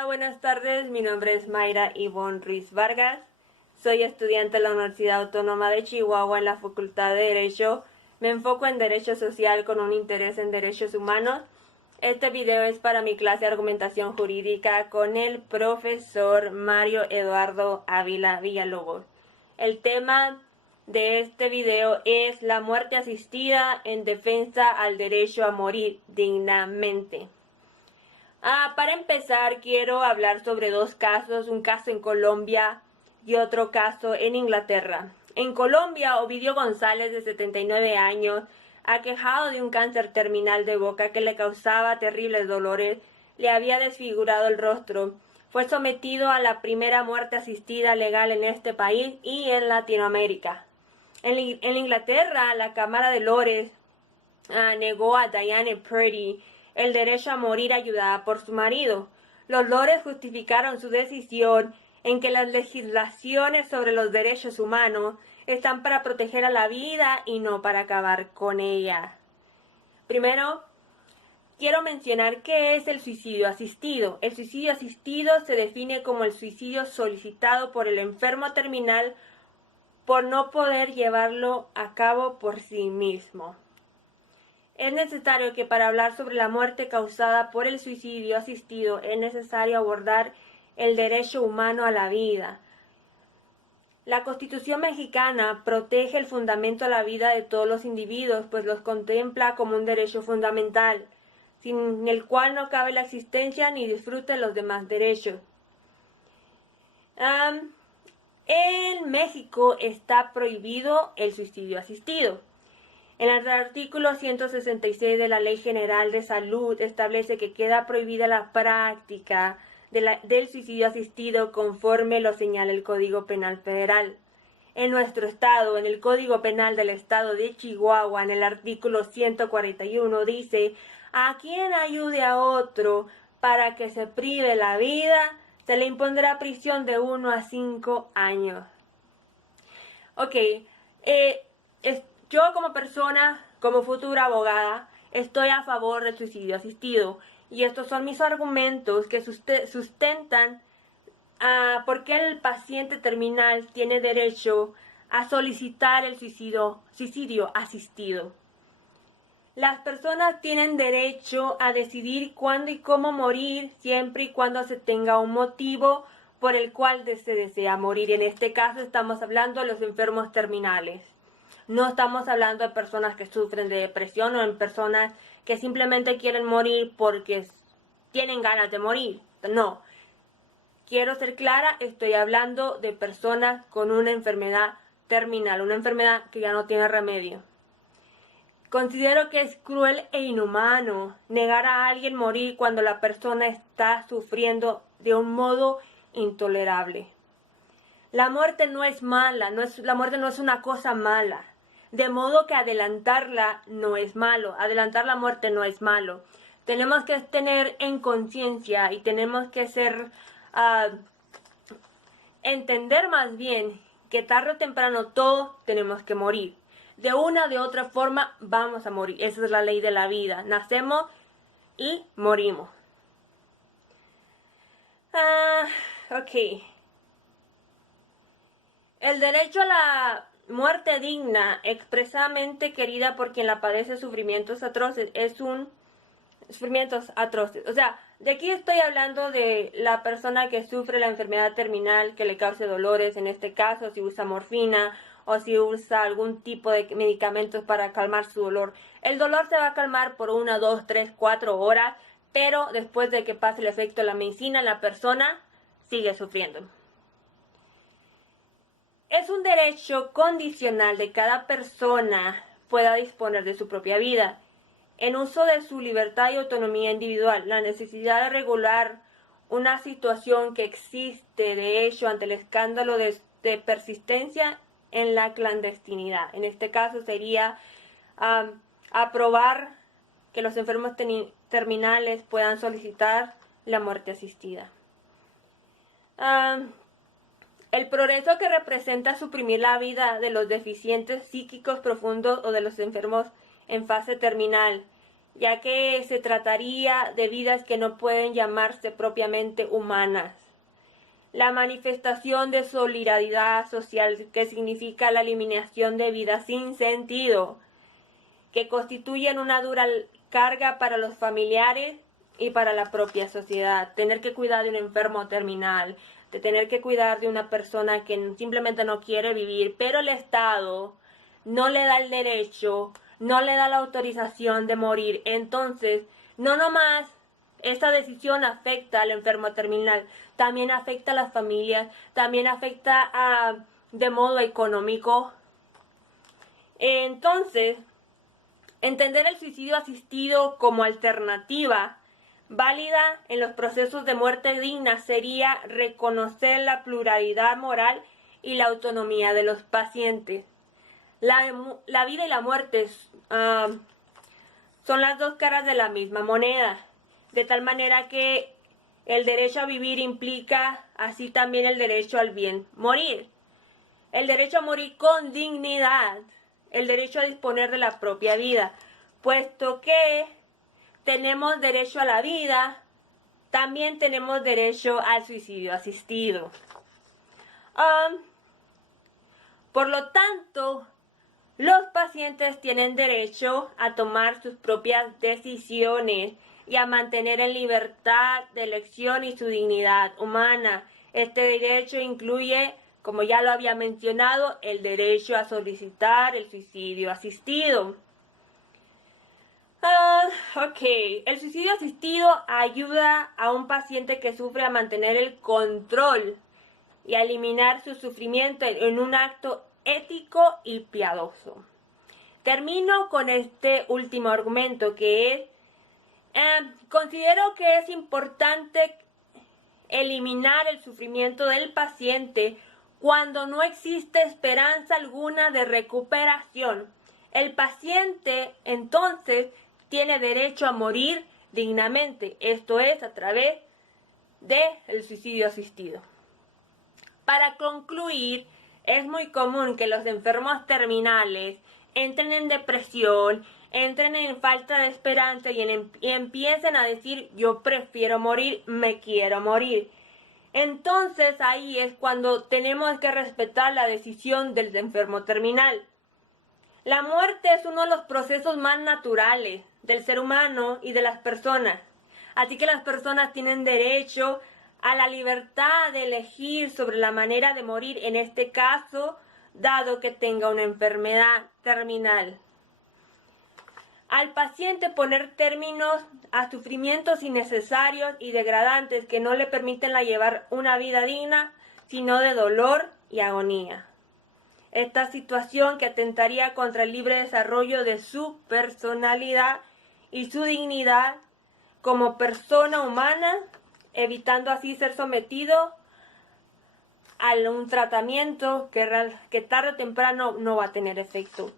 Hola, buenas tardes. Mi nombre es Mayra Ivonne Ruiz Vargas. Soy estudiante de la Universidad Autónoma de Chihuahua en la Facultad de Derecho. Me enfoco en Derecho Social con un interés en Derechos Humanos. Este video es para mi clase de Argumentación Jurídica con el profesor Mario Eduardo Ávila Villalobos. El tema de este video es la muerte asistida en defensa al derecho a morir dignamente. Para empezar, quiero hablar sobre dos casos, un caso en Colombia y otro caso en Inglaterra. En Colombia, Ovidio González, de 79 años, aquejado de un cáncer terminal de boca que le causaba terribles dolores, le había desfigurado el rostro. Fue sometido a la primera muerte asistida legal en este país y en Latinoamérica. En Inglaterra, la Cámara de Lores negó a Diane Purdy el derecho a morir ayudada por su marido. Los Lores justificaron su decisión en que las legislaciones sobre los derechos humanos están para proteger a la vida y no para acabar con ella. Primero, quiero mencionar qué es el suicidio asistido. El suicidio asistido se define como el suicidio solicitado por el enfermo terminal por no poder llevarlo a cabo por sí mismo. Es necesario que para hablar sobre la muerte causada por el suicidio asistido es necesario abordar el derecho humano a la vida. La Constitución mexicana protege el fundamento a la vida de todos los individuos, pues los contempla como un derecho fundamental, sin el cual no cabe la existencia ni disfrute de los demás derechos. En México está prohibido el suicidio asistido. En el artículo 166 de la Ley General de Salud establece que queda prohibida la práctica del suicidio asistido conforme lo señala el Código Penal Federal. En nuestro estado, en el Código Penal del Estado de Chihuahua, en el artículo 141 dice: a quien ayude a otro para que se prive la vida, se le impondrá prisión de 1 a 5 años. Yo como persona, como futura abogada, estoy a favor del suicidio asistido. Y estos son mis argumentos que sustentan por qué el paciente terminal tiene derecho a solicitar el suicidio asistido. Las personas tienen derecho a decidir cuándo y cómo morir, siempre y cuando se tenga un motivo por el cual se desea morir. En este caso estamos hablando de los enfermos terminales. No estamos hablando de personas que sufren de depresión o en personas que simplemente quieren morir porque tienen ganas de morir. No. Quiero ser clara, estoy hablando de personas con una enfermedad terminal, una enfermedad que ya no tiene remedio. Considero que es cruel e inhumano negar a alguien morir cuando la persona está sufriendo de un modo intolerable. La muerte no es mala, la muerte no es una cosa mala. De modo que adelantarla no es malo, adelantar la muerte no es malo. Tenemos que tener en conciencia y tenemos que entender más bien que tarde o temprano todos tenemos que morir. De una o de otra forma vamos a morir. Esa es la ley de la vida. Nacemos y morimos. El derecho a la muerte digna, expresamente querida por quien la padece sufrimientos atroces, sufrimientos atroces. O sea, de aquí estoy hablando de la persona que sufre la enfermedad terminal que le cause dolores, en este caso si usa morfina o si usa algún tipo de medicamentos para calmar su dolor. El dolor se va a calmar por 1, 2, 3, 4 horas, pero después de que pase el efecto de la medicina, la persona sigue sufriendo. Es un derecho condicional de cada persona pueda disponer de su propia vida, en uso de su libertad y autonomía individual. La necesidad de regular una situación que existe, de hecho, ante el escándalo de persistencia en la clandestinidad. En este caso sería aprobar que los enfermos terminales puedan solicitar la muerte asistida. El progreso que representa suprimir la vida de los deficientes psíquicos profundos o de los enfermos en fase terminal ya que se trataría de vidas que no pueden llamarse propiamente humanas. La manifestación de solidaridad social, que significa la eliminación de vidas sin sentido, que constituyen una dura carga para los familiares y para la propia sociedad. Tener que cuidar de un enfermo terminal, de tener que cuidar de una persona que simplemente no quiere vivir, pero el Estado no le da el derecho, no le da la autorización de morir. Entonces, no nomás esta decisión afecta al enfermo terminal, también afecta a las familias, también afecta de modo económico. Entonces, entender el suicidio asistido como alternativa válida en los procesos de muerte digna sería reconocer la pluralidad moral y la autonomía de los pacientes. La vida y la muerte son las dos caras de la misma moneda, de tal manera que el derecho a vivir implica así también el derecho al bien morir, el derecho a morir con dignidad, el derecho a disponer de la propia vida, puesto que tenemos derecho a la vida, también tenemos derecho al suicidio asistido. Por lo tanto, los pacientes tienen derecho a tomar sus propias decisiones y a mantener en libertad de elección y su dignidad humana. Este derecho incluye, como ya lo había mencionado, el derecho a solicitar el suicidio asistido. El suicidio asistido ayuda a un paciente que sufre a mantener el control y a eliminar su sufrimiento en un acto ético y piadoso. Termino con este último argumento, que es, considero que es importante eliminar el sufrimiento del paciente cuando no existe esperanza alguna de recuperación. El paciente entonces tiene derecho a morir dignamente, esto es, a través del suicidio asistido. Para concluir, es muy común que los enfermos terminales entren en depresión, entren en falta de esperanza y empiecen a decir: yo prefiero morir, me quiero morir. Entonces ahí es cuando tenemos que respetar la decisión del enfermo terminal. La muerte es uno de los procesos más naturales del ser humano y de las personas. Así que las personas tienen derecho a la libertad de elegir sobre la manera de morir, en este caso, dado que tenga una enfermedad terminal. Al paciente poner términos a sufrimientos innecesarios y degradantes que no le permiten llevar una vida digna, sino de dolor y agonía. Esta situación que atentaría contra el libre desarrollo de su personalidad y su dignidad como persona humana, evitando así ser sometido a un tratamiento que tarde o temprano no va a tener efecto.